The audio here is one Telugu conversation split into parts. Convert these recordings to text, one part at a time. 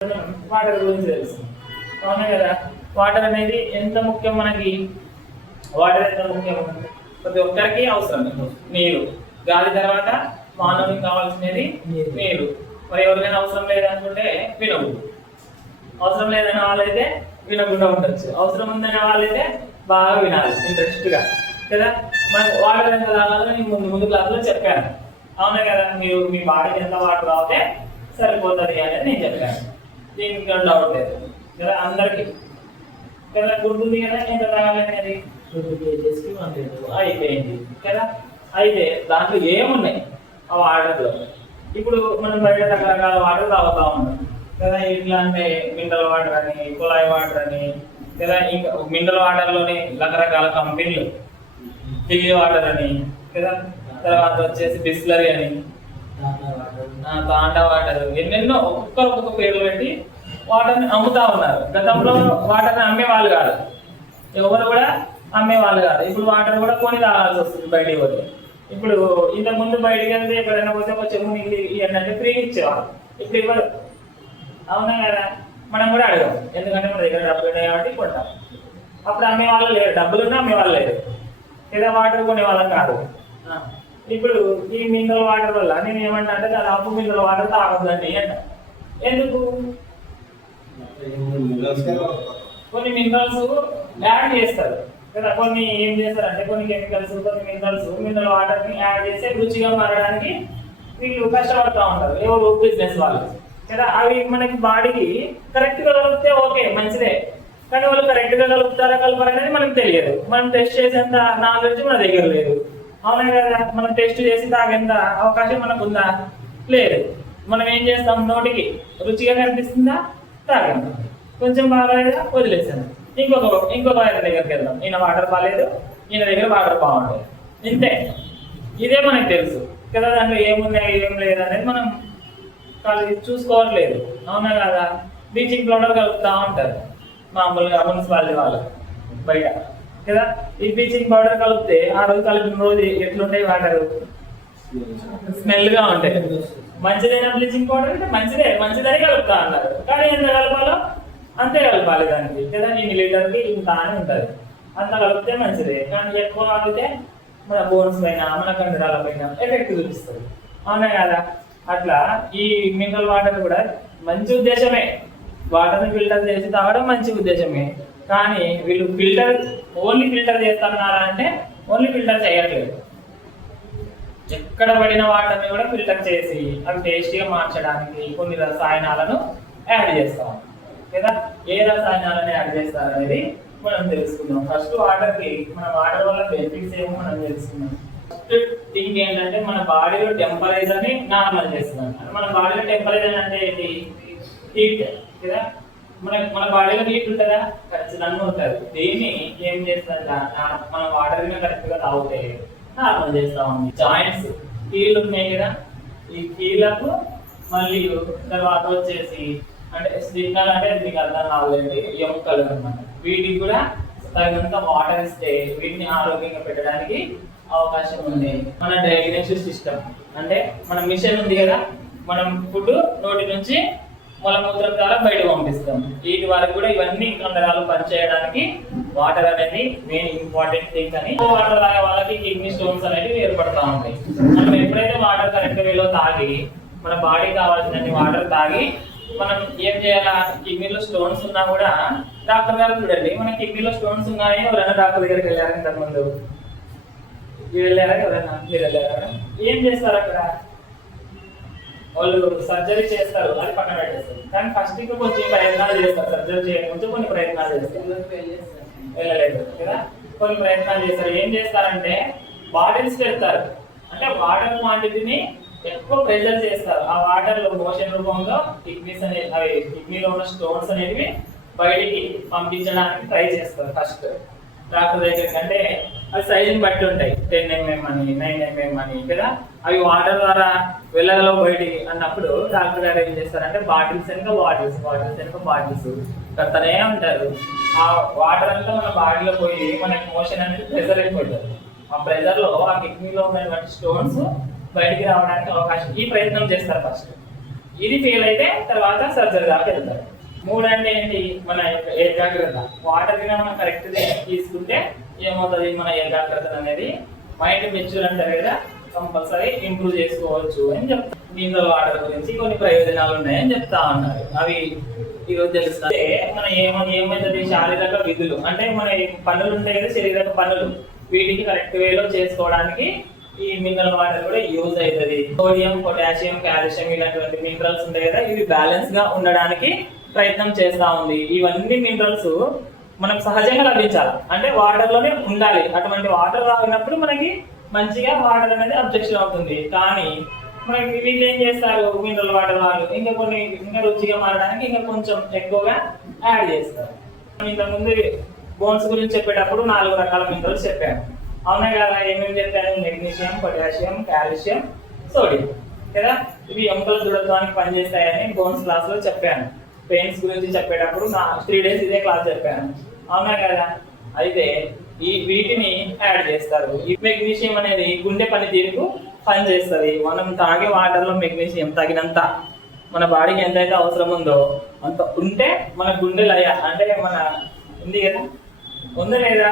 వాటర్ గురించి తెలుసు, అవునా కదా. వాటర్ అనేది ఎంత ముఖ్యం మనకి, వాటర్ ఎంత ముఖ్యం ప్రతి ఒక్కరికి అవసరం. నీరు, గాలి తర్వాత మానవునికి కావాల్సినది నీరు. మరి ఎవరికైనా అవసరం లేదనుకుంటే వినవు, అవసరం లేదనే వాళ్ళైతే వినకుండా ఉండొచ్చు, అవసరం ఉందనే వాళ్ళైతే బాగా వినాలి ఇంట్రెస్ట్గా కదా. మనకి వాటర్ ఎంత తాగాలో నేను ముందు క్లాస్లో చెప్పాను, అవునా కదా. మీరు మీ బాడీకి ఎంత వాటర్ తాగితే సరిపోతుంది అనేది నేను చెప్పాను, దీనికి డౌట్ లేదు కదా అందరికి కదా. గుర్తుంది కదా ఎంత తాగాలి అనేది అయిపోయింది కదా. అయితే దాంట్లో ఏమున్నాయి ఆ వాటర్లో. ఇప్పుడు మనం బయట రకరకాల వాటర్ తాగుతా ఉన్నాం కదా. ఇట్లా అంటే మినరల్ వాటర్ అని, కుళాయి వాటర్ అని కదా. ఇంకా మినరల్ వాటర్లోనే రకరకాల కంపెనీలు, టిల్లీ వాటర్ అని కదా, తర్వాత వచ్చేసి బిస్లరీ అని, తాండా వాటర్, ఎన్నెన్నో ఒక్కొక్క పేర్లు పెట్టి వాటర్ని అమ్ముతా ఉన్నారు. గతంలో వాటర్ని అమ్మేవాళ్ళు కాదు, ఎవరు కూడా అమ్మేవాళ్ళు కాదు. ఇప్పుడు వాటర్ కూడా కొని తాగాల్సి వస్తుంది బయటికి పోతే. ఇప్పుడు ఇంతకుముందు బయటికి వెళ్తే ఎక్కడైనా పోతే ఒక చెమ్ము నీళ్ళు ఏంటంటే ఫ్రీ ఇచ్చేవాళ్ళు, ఇప్పుడు ఇవ్వరు, అవునా కదా. మనం కూడా అడగాం, ఎందుకంటే మన దగ్గర డబ్బులు ఉన్నాయి కాబట్టి కొంటాం. అప్పుడు అమ్మేవాళ్ళు లేరు, డబ్బులున్నా అమ్మేవాళ్ళు లేరు లేదా, వాటర్ కొనేవాళ్ళం కాదు. ఇప్పుడు ఈ మినరల్ వాటర్ వల్ల నేను ఏమంటా అంటే దాదాపు మినరల్ వాటర్ తాగొద్దండి అంట. ఎందుకు? కొన్ని మినరల్స్ యాడ్ చేస్తారు కదా, కొన్ని ఏం చేస్తారంటే కొన్ని కెమికల్స్, కొన్ని మినరల్ వాటర్ ని యాడ్ చేసి రుచిగా మారడానికి వీళ్ళు కష్టపడుతూ ఉంటారు, ఎవరు బిజినెస్ వాళ్ళు కదా. అవి మనకి బాడీకి కరెక్ట్ గా కలిపితే ఓకే మంచిదే, కానీ వాళ్ళు కరెక్ట్ గా కలుపుతారా కలపరా అనేది మనకు తెలియదు. మనం టెస్ట్ చేసేంత నాలెడ్జ్ మన దగ్గర లేదు, అవునా కదా. మనం టెస్ట్ చేసి తాగేంత అవకాశం మనకు ఉందా? లేదు. మనం ఏం చేస్తాం, నోటికి రుచిగా కనిపిస్తుందా తాగండి, కొంచెం బాగాలేదా వదిలేసాను, ఇంకొక ఆయన దగ్గరికి వెళ్దాం, ఈయన వాటర్ బాగాలేదు, ఈయన దగ్గర వాటర్ బాగుంటుంది, ఇంతే. ఇదే మనకు తెలుసు కదా, దాంట్లో ఏమున్నాయి ఏం లేదు అనేది మనం చూసుకోవట్లేదు, అవునా కదా. బ్లీచింగ్ పౌడర్ కలుపుతా ఉంటారు మామూలుగా మున్సిపాలిటీ వాళ్ళు బయట కదా. ఈ బ్లీచింగ్ పౌడర్ కలిపితే ఆ రోజు కలిపిన రోజు ఎట్లుంటాయి వాటర్? స్మెల్ గా ఉంటాయి. మంచిదైన బ్లీచింగ్ పౌడర్ అంటే మంచిదని కలుపుతా అన్నారు, కానీ ఎంత కలపాలో అంతే కలపాలి దానికి కదా. ఇన్ని లీటర్కి ఇంత అని ఉంటుంది, అంత కలిపితే మంచిదే. కానీ ఎక్కువ కలిపితే మన బోన్స్ పైన, మన కండరాల పైన ఎఫెక్ట్ చూపిస్తుంది, అవునా కదా. అట్లా ఈ మినరల్ వాటర్ కూడా మంచి ఉద్దేశమే, వాటర్ని ఫిల్టర్ చేసి తాగడం మంచి ఉద్దేశమే. కానీ వీళ్ళు ఓన్లీ ఫిల్టర్ చేస్తున్నారా అంటే ఓన్లీ ఫిల్టర్ చేయట్లేదు, ఎక్కడ పడిన వాటర్ని కూడా ఫిల్టర్ చేసి అవి టేస్టీగా మార్చడానికి కొన్ని రసాయనాలను యాడ్ చేస్తాం కదా. ఏ రసాయనాలను యాడ్ చేస్తారు అనేది మనం తెలుసుకుందాం. ఫస్ట్ వాటర్కి, మన వాటర్ వల్ల బెనిఫిట్స్ ఏమో మనం తెలుసుకుందాం. ఫస్ట్ థింగ్ ఏంటంటే మన బాడీలో టెంపరేచర్ ని నార్మల్ చేస్తున్నాం. మన బాడీలో టెంపరేచర్ అంటే ఏంటి? హీట్ కదా. మన బాడీలో హీట్ ఉంటుందా? ఖచ్చితంగా ఉంటుంది. దీన్ని ఏం చేస్తుందా, మన వాటర్ కరెక్ట్ గా తాగితే నార్మల్ చేస్తా ఉంది. జాయింట్స్, కీళ్ళు ఉన్నాయి కదా, ఈ కీళ్ళకు మళ్ళీ తర్వాత వచ్చేసి అంటే స్టిక్కర్ అంటే మీకు అర్థం కావాలండి, ఎముకలు అన్నమాట. వీటికి కూడా తగినంత వాటర్ ఇస్తే వీటిని ఆరోగ్యంగా పెట్టడానికి అవకాశం ఉంది. మన డైజెస్టివ్ సిస్టమ్ అంటే మన మిషన్ ఉంది కదా, మనం ఫుడ్ నోటి నుంచి మలమూత్రం ద్వారా బయట పంపిస్తాం. వీటి వరకు కూడా ఇవన్నీ కండరాలు పనిచేయడానికి వాటర్ అనేది మెయిన్ ఇంపార్టెంట్ థింగ్ అని. వాటర్ తాగే వాళ్ళకి కిడ్నీ స్టోన్స్ అనేవి ఏర్పడతా ఉంటాయి. మనం ఎప్పుడైతే వాటర్ కరెక్ట్ వేలో తాగి మన బాడీ కావాల్సినన్ని వాటర్ తాగి మనం ఏం చేయాలా, కిడ్నీలో స్టోన్స్ ఉన్నా కూడా డాక్టర్ గారు చూడండి, మన కిడ్నీలో స్టోన్స్ ఉన్నాయి, ఎవరైనా డాక్టర్ దగ్గరికి వెళ్ళారు ఇంతకుముందు వెళ్ళారా? ఎవరైనా మీరు వెళ్ళారా? ఏం చేస్తారు అక్కడ? వాళ్ళు సర్జరీ చేస్తారు, అది పక్కన పెట్టేస్తారు. కానీ ఫస్ట్ కొంచెం ప్రయత్నాలు చేస్తారు, సర్జరీ చేయకముందు కొన్ని ప్రయత్నాలు చేస్తారు. వెళ్ళలేదు కదా, కొన్ని ప్రయత్నాలు చేస్తారు. ఏం చేస్తారంటే బాటిల్స్ పెడతారు, అంటే వాటర్ క్వాంటిటీని ఎక్కువ ప్రెజర్ చేస్తారు. ఆ వాటర్ లో మోషన్ రూపంలో కిడ్నీస్ అనేవి, అవి కిడ్నీలో ఉన్న స్టోన్స్ అనేవి బయటికి పంపించడానికి ట్రై చేస్తారు ఫస్ట్ డాక్టర్ దగ్గరికి. అంటే అవి సైజుని బట్టి ఉంటాయి, 10 mm అని, 9 mm అని కదా. అవి వాటర్ ద్వారా వెళ్ళగలవు బయటికి అన్నప్పుడు డాక్టర్ గారు ఏం చేస్తారంటే బాటిల్స్ వెనుక బాటిల్స్ కడతానే ఉంటారు. ఆ వాటర్ అంతా మన బాడీలో పోయి మనకి మోషన్ అనేది ప్రెజర్ అయిపోతుంది. ఆ ప్రెజర్ లో ఆ కిడ్నీలో ఉన్నటువంటి స్టోన్స్ బయటికి రావడానికి అవకాశం, ఈ ప్రయత్నం చేస్తారు ఫస్ట్. ఇది ఫెయిల్ అయితే తర్వాత సర్జరీ దాకా వెళ్తారు. 3 అంటే ఏంటి, మన యొక్క ఏకాగ్రత. వాటర్ కింద మనం కరెక్ట్ తీసుకుంటే ఏమవుతుంది, మన ఏకాగ్రత అనేది మైండ్ మెచ్యూర్ అంటారు కదా, కంపల్సరీ ఇంప్రూవ్ చేసుకోవచ్చు అని చెప్తారు. మినరల్ వాటర్ గురించి కొన్ని ప్రయోజనాలు ఉన్నాయని చెప్తా ఉన్నారు. అవి ఈరోజు తెలుస్తుంది. మన ఏమైతుంది, శారీరక విధులు అంటే మన పనులు ఉంటాయి కదా, శారీరక పనులు, వీటికి కరెక్ట్ వేలో చేసుకోవడానికి ఈ మినరల్ వాటర్ కూడా యూజ్ అవుతుంది. సోడియం, పొటాషియం, కాల్షియం ఇలాంటి మినరల్స్ ఉంటాయి కదా, ఇవి బ్యాలెన్స్ గా ఉండడానికి ప్రయత్నం చేస్తా ఉంది. ఇవన్నీ మినరల్స్ మనకు సహజంగా లభించాలి అంటే వాటర్ లోనే ఉండాలి. అటువంటి వాటర్ రానప్పుడు మనకి మంచిగా వాటర్ అనేది అబ్జెక్షన్ అవుతుంది. కానీ మనకి వీళ్ళు ఏం చేస్తారు, మినరల్ వాటర్ వాళ్ళు ఇంకా రుచిగా మారడానికి ఇంకా కొంచెం ఎక్కువగా యాడ్ చేస్తారు. ఇంతకుముందు బోన్స్ గురించి చెప్పేటప్పుడు 4 రకాల మినరల్స్ చెప్పాను, అవునా కదా? ఏమేమి చెప్పాను, మెగ్నీషియం, పొటాషియం, కాల్షియం, సోడియం కదా. ఇవి ఎముకల దృఢత్వానికి పనిచేస్తాయని బోన్స్ క్లాస్ లో చెప్పాను. పెయిన్స్ గురించి చెప్పేటప్పుడు 3 days ఇదే క్లాస్ చెప్పాను, అవునా కదా? అయితే వీటిని యాడ్ చేస్తారు. ఈ మెగ్నీషియం అనేది గుండె పనితీరుకు పనిచేస్తుంది. మనం తాగే వాటర్ లో మెగ్నీషియం తగినంత మన బాడీకి ఎంతైతే అవసరం ఉందో అంత ఉంటే మన గుండె లయ అంటే మన ఉంది కదా, ఉందా లేదా,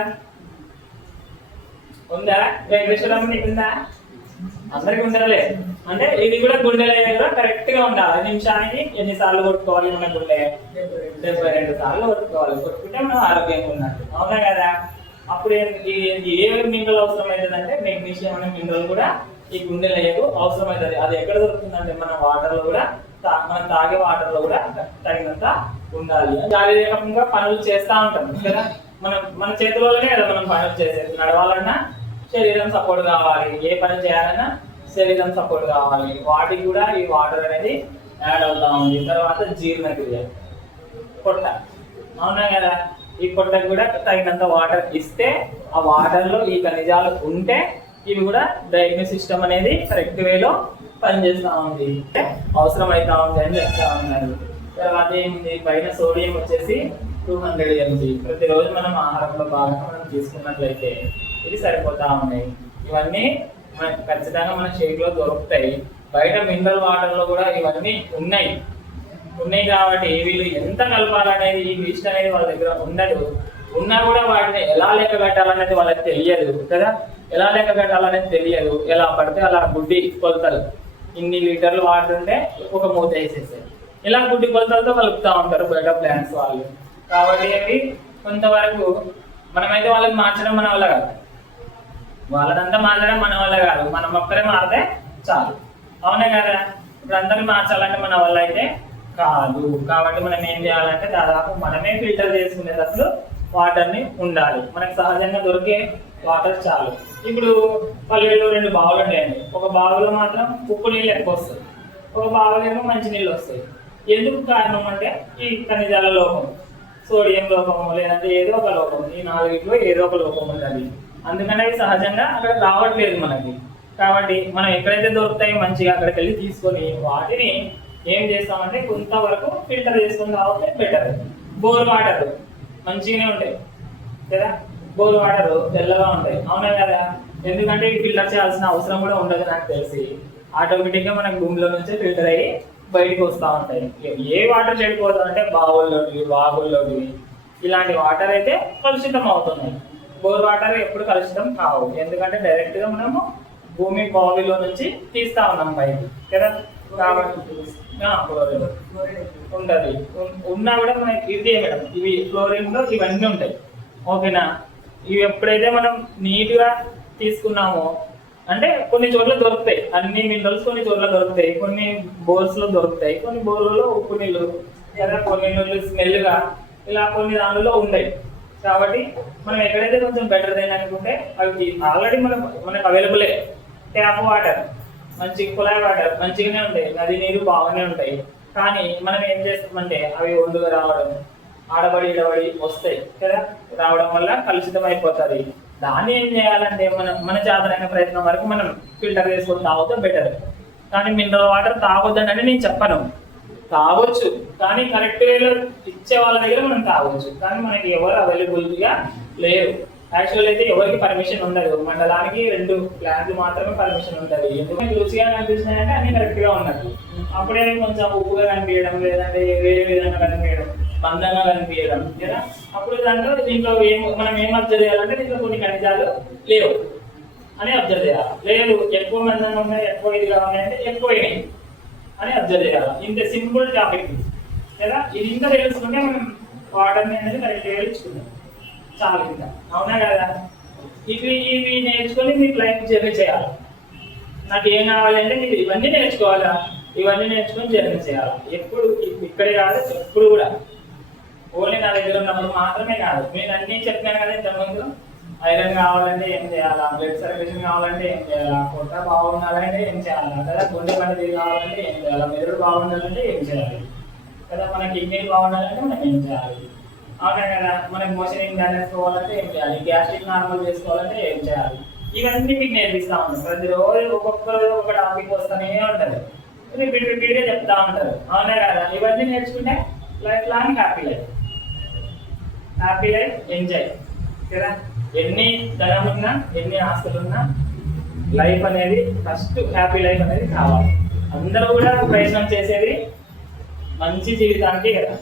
ఉందా? వెంకటేశ్వరం నీకుందా? అందరికి ఉండాలి. అంటే ఇది కూడా గుండె లయ కూడా కరెక్ట్ గా ఉండాలి. నిమిషానికి ఎన్నిసార్లు కొట్టుకోవాలి, మన గుండె 72 సార్లు కొట్టుకోవాలి. కొట్టుకుంటే మనం ఆరోగ్యంగా ఉన్నట్టు, అవునా కదా? అప్పుడు ఏ మినరల్ అవసరం అవుతుందంటే మెగ్నీషియం అనే మినరల్ కూడా ఈ గుండె లయకు అవసరం అవుతుంది. అది ఎక్కడ దొరుకుతుందంటే మన వాటర్ లో కూడా, మనం తాగే వాటర్ లో కూడా తగినంత ఉండాలి. శారీరకంగా పనులు చేస్తూ ఉంటాం కదా, మన చేతుల్లోనే కదా మనం పనులు చేసేది. నడవాలన్నా శరీరం సపోర్ట్ కావాలి, ఏ పని చేయాలన్నా శరీరం సపోర్ట్ కావాలి. వాటికి కూడా ఈ వాటర్ అనేది యాడ్ అవుతా ఉంది. తర్వాత జీర్ణక్రియ, పొట్ట, అవునా కదా? ఈ పొట్టకు కూడా తగినంత వాటర్ ఇస్తే ఆ వాటర్ లో ఈ ఖనిజాలు ఉంటే ఇవి కూడా డైజెస్టివ్ సిస్టమ్ అనేది కరెక్ట్ వేలో పనిచేస్తూ ఉంది, అవసరం అవుతా ఉంది అని చెప్తా ఉన్నారు. తర్వాత ఏముంది, పైన సోడియం వచ్చేసి 200 mg ప్రతిరోజు మనం ఆహారంలో భాగంగా మనం తీసుకున్నట్లయితే ఇది సరిపోతా ఉన్నాయి. ఇవన్నీ మనకి ఖచ్చితంగా మన షేక్లో దొరుకుతాయి. బయట మినరల్ వాటర్లో కూడా ఇవన్నీ ఉన్నాయి కాబట్టి వీళ్ళు ఎంత కలపాలనేది, ఈ లిస్ట్ అనేది వాళ్ళ దగ్గర ఉండదు. ఉన్నా కూడా వాటిని ఎలా లెక్క కట్టాలనేది వాళ్ళకి తెలియదు కదా. ఎలా లెక్క కట్టాలనేది తెలియదు, ఎలా పడితే అలా గుడ్డి కొలతలు, ఇన్ని లీటర్లు వాటర్ ఉంటే ఒక మూత వేసేసారు, ఇలా గుడ్డి కొలతలతో కలుపుతూ ఉంటారు బయట ప్లాంట్స్ వాళ్ళు. కాబట్టి అవి కొంతవరకు మనమైతే వాళ్ళని మార్చడం మన వల్ల కాదు, వాళ్ళదంతా మార్చడం మన వల్ల కాదు, మనం ఒక్కరే మారితే చాలు, అవునా కదా? ఇప్పుడు అందరినీ మార్చాలంటే మన వల్ల అయితే కాదు. కాబట్టి మనం ఏం చేయాలంటే దాదాపు మనమే ఫిల్టర్ చేసుకునేటప్పుడు వాటర్ని ఉండాలి. మనకు సహజంగా దొరికే వాటర్ చాలు. ఇప్పుడు పల్లెల్లో 2 బావులు ఉంటాయండి. ఒక బావులో మాత్రం ఉప్పు నీళ్ళు ఎక్కువ వస్తాయి, ఒక బావులో ఏమో మంచి నీళ్ళు వస్తాయి. ఎందుకు కారణం అంటే ఈ ఖనిజాల లోపం, సోడియం లోపము, లేదంటే ఏదో ఒక లోపం, ఈ 4 ఏదో ఒక లోపం ఉంటుంది. అందుకని అవి సహజంగా అక్కడ రావట్లేదు మనకి. కాబట్టి మనం ఎక్కడైతే దొరుకుతాయో మంచిగా అక్కడికి వెళ్ళి తీసుకొని వాటిని ఏం చేస్తామంటే కొంతవరకు ఫిల్టర్ చేసుకుని తాగితే బెటర్. బోర్ వాటర్ మంచిగానే ఉంటాయి కదా, బోర్ వాటర్ తెల్లగా ఉంటాయి, అవునా కదా? ఎందుకంటే ఫిల్టర్ చేయాల్సిన అవసరం కూడా ఉండదు నాకు తెలిసి. ఆటోమేటిక్గా మనకు భూమిలో నుంచే ఫిల్టర్ అయ్యి బయటకు వస్తూ ఉంటాయి. ఏ వాటర్ చెడిపోతుంది అంటే బావుల్లోకి, వాగుల్లోకి, ఇలాంటి వాటర్ అయితే కలుషితం అవుతున్నాయి. బోర్ వాటర్ ఎప్పుడు కలుషితం కావు, ఎందుకంటే డైరెక్ట్గా మనము భూమి బావిలో నుంచి తీస్తా ఉన్నాం బయట కదా. కాబట్టి ఉంటుంది, ఉన్నా కూడా మనకి ఇది మేడం, ఇవి ఫ్లోరిన్లో ఇవన్నీ ఉంటాయి, ఓకేనా? ఇవి ఎప్పుడైతే మనం నీట్గా తీసుకున్నామో అంటే కొన్ని చోట్ల దొరుకుతాయి అన్ని మినరల్స్, కొన్ని చోట్ల దొరుకుతాయి, కొన్ని బోర్స్లో దొరుకుతాయి, కొన్ని బోర్లలో ఉప్పు నీళ్ళు లేదా కొన్ని నీళ్ళు స్మెల్గా ఇలా కొన్ని దానిలో ఉంటాయి. కాబట్టి మనం ఎక్కడైతే కొంచెం బెటర్ దేని అనుకుంటే అవి ఆల్రెడీ మనకు అవైలబులే. ట్యాప్ వాటర్ మంచి, కుళాయి వాటర్ మంచిగానే ఉంటాయి, నది నీరు బాగానే ఉంటాయి. కానీ మనం ఏం చేస్తామంటే అవి ఒండుగా రావడం, ఆడబడి ఇడబడి వస్తాయి కదా, రావడం వల్ల కలుషితం అయిపోతుంది. దాన్ని ఏం చేయాలంటే మన చేతనైన ప్రయత్నం వరకు మనం ఫిల్టర్ చేసుకొని తాగితే బెటర్. కానీ మినరల్ వాటర్ తాగొద్దని నేను చెప్పను, తాగొచ్చు, కానీ కరెక్ట్ వేలో ఇచ్చే వాళ్ళ దగ్గర మనం తాగొచ్చు. కానీ మనకి ఎవరు అవైలబుల్గా లేరు, యాక్చువల్ అయితే ఎవరికి పర్మిషన్ ఉండదు, మండలానికి 2 ప్లాంట్లు మాత్రమే పర్మిషన్ ఉంటుంది. ఎందుకంటే రుచిగా కనిపిస్తున్నాయంటే అన్ని కరెక్ట్ గా ఉన్నట్టు. అప్పుడే కొంచెం ఉప్పుగా కనిపించడం, లేదంటే వేరే విధంగా కనిపించడం, మందంగా కనిపించడం కదా. అప్పుడు దీంట్లో మనం ఏం అబ్జర్వ్ చేయాలంటే దీంట్లో కొన్ని ఖనిజాలు లేవు అని అబ్జర్వ్ చేయాలి. లేదు ఎక్కువ మందంగా ఉన్నాయి, ఎక్కువ ఇదిగా ఉన్నాయంటే ఎక్కువ అని అబ్జర్వ్ చేయాలి. ఇంత సింపుల్ టాపిక్ కదా. ఇది ఇంకా తెలుసుకుంటే మనం వాటర్ని అనేది కరెక్ట్గా తెలుసుకుందాం చాలు ఇంకా, అవునా కదా. ఇవి నేర్చుకొని మీకు లైఫ్ జర్నీ చేయాలి. నాకు ఏం కావాలంటే మీరు ఇవన్నీ నేర్చుకోవాలా, ఇవన్నీ నేర్చుకొని జర్నీ చేయాలి. ఎప్పుడు ఇక్కడే కాదు, ఎప్పుడు కూడా ఓన్లీ నా దగ్గర ఉన్నప్పుడు మాత్రమే కాదు. నేను అన్నీ చెప్పాను కదా ఇంతకుముందు. ఐరన్ కావాలంటే ఏం చేయాలా, బ్లడ్ సర్క్యులేషన్ కావాలంటే ఏం చేయాలా, పొట్ట బాగుండాలంటే ఏం చేయాలా కదా, గుండె పని కావాలంటే ఏం చేయాలా, మెదడు బాగుండాలంటే ఏం చేయాలి కదా, మన కిడ్నీలు బాగుండాలంటే మనం ఏం చేయాలి, అవునా కదా. మనకి మోషన్ ఇంబ్యాలెన్స్ పోవాలంటే ఏం చేయాలి, గ్యాస్ట్రిక్ నార్మల్ చేసుకోవాలంటే ఏం చేయాలి, ఇవన్నీ మీకు నేర్పిస్తూ ఉంటారు. ప్రతిరోజు ఒక్కొక్కరు ఒక టాపిక్ వస్తూనే ఉంటుంది, రిపీట్గా చెప్తా ఉంటారు, అవునా కదా. ఇవన్నీ నేర్చుకుంటే life long happy life enjoy కదా. ఎన్ని ధనం ఉన్నా, ఎన్ని ఆస్తులున్నా లైఫ్ అనేది ఫస్ట్ హ్యాపీ లైఫ్ అనేది కావాలి. అందరూ కూడా ప్రయత్నం చేసేది మంచి జీవితానికి కదా.